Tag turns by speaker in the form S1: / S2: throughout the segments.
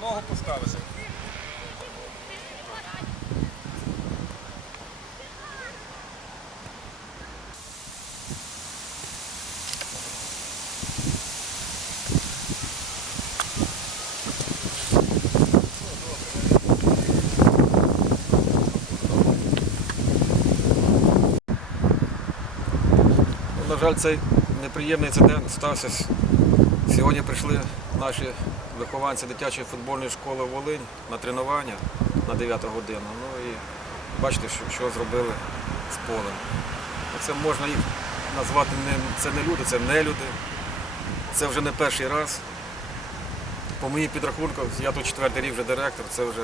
S1: Ногу поставився. На жаль, цей неприємний інцидент стався Сьогодні прийшли наші вихованці дитячої футбольної школи Волинь на тренування на 9 годину. Ну і бачите, що, що зробили з полем. Це можна їх назвати не, це не люди, це не люди. Це вже не перший раз. По моїм підрахункам, я тут четвертий рік вже директор, це вже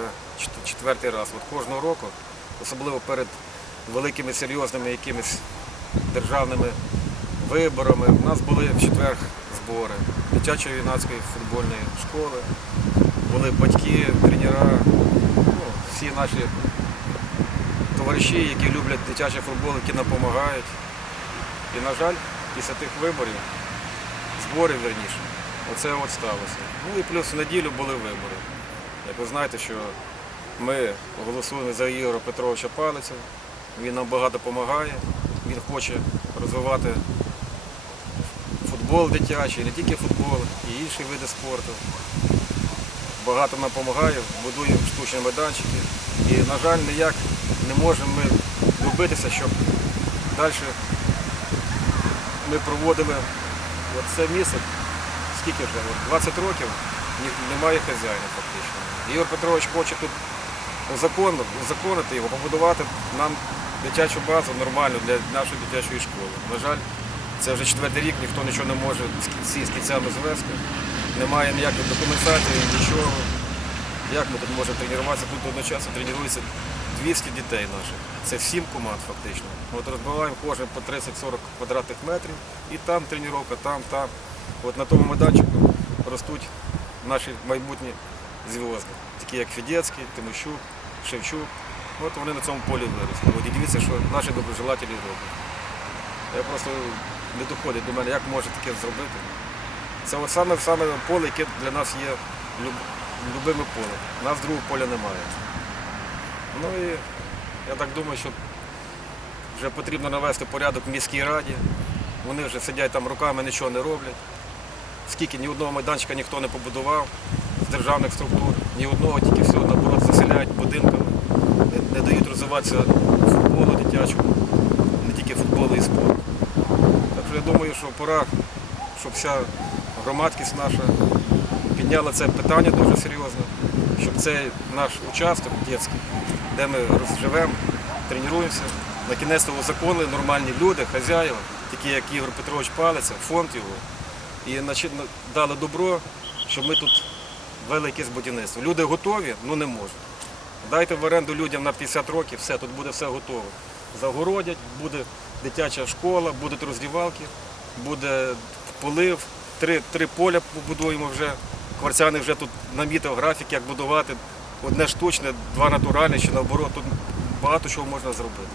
S1: четвертий раз. От кожного року, особливо перед великими серйозними якимись державними виборами, у нас були в четвер збори дитячої юнацької футбольної школи, були батьки, тренера, ну, всі наші товариші, які люблять дитячий футбол, які нам допомагають. І, на жаль, після тих виборів, зборів верніше, оце от сталося. Ну і плюс в неділю були вибори. Як ви знаєте, що ми голосуємо за Ігоря Петровича Палиця, він нам багато допомагає, він хоче розвивати футбол дитячий, не тільки футбол, і інші види спорту. Багато нам допомагає, будує штучні майданчики. І, на жаль, ніяк не можемо ми добитися, щоб далі ми проводили це місце, скільки вже, 20 років немає хазяїна фактично. Ігор Петрович хоче тут узаконити його, побудувати нам дитячу базу нормальну для нашої дитячої школи. На жаль, це вже четвертий рік, ніхто нічого не може з кінці з кінцями звести. Немає ніякої документації, нічого. Як ми тут можемо тренуватися? Тут одночасно тренується 200 дітей наших. Це 7 команд фактично. От розбиваємо кожен по 30-40 квадратних метрів і там тренування, там, там. От на тому майданчику ростуть наші майбутні зв'язки, такі як Фідецький, Тимощук, Шевчук. От вони на цьому полі виросли. От і дивіться, що наші доброжелателі роблять. Я просто не доходить до мене, як може таке зробити. Це саме, саме поле, яке для нас є люб, любиме поле. У нас другого поля немає. Ну і я так думаю, що вже потрібно навести порядок в міській раді. Вони вже сидять там руками, нічого не роблять. Скільки ні одного майданчика ніхто не побудував з державних структур, ні одного, тільки все наоборот заселяють будинками, не, не дають розвиватися футболу дитячому, не тільки футболу і спорту. Думаю, що пора, щоб вся громадськість наша підняла це питання дуже серйозно, щоб цей наш участок дитячий, де ми живемо, тренуємося, на кінець узаконили нормальні люди, хазяїва, такі як Ігор Петрович Палиця, фонд його, і дали добро, щоб ми тут вели якесь будівництво. Люди готові, ну не можуть. Дайте в оренду людям на 50 років, все, тут буде все готове. Загородять, буде дитяча школа, будуть роздівалки, буде полив, три, три поля побудуємо вже. Кварцяни вже тут намітив графік, як будувати. Одне штучне, два натуральне, чи наоборот, тут багато чого можна зробити.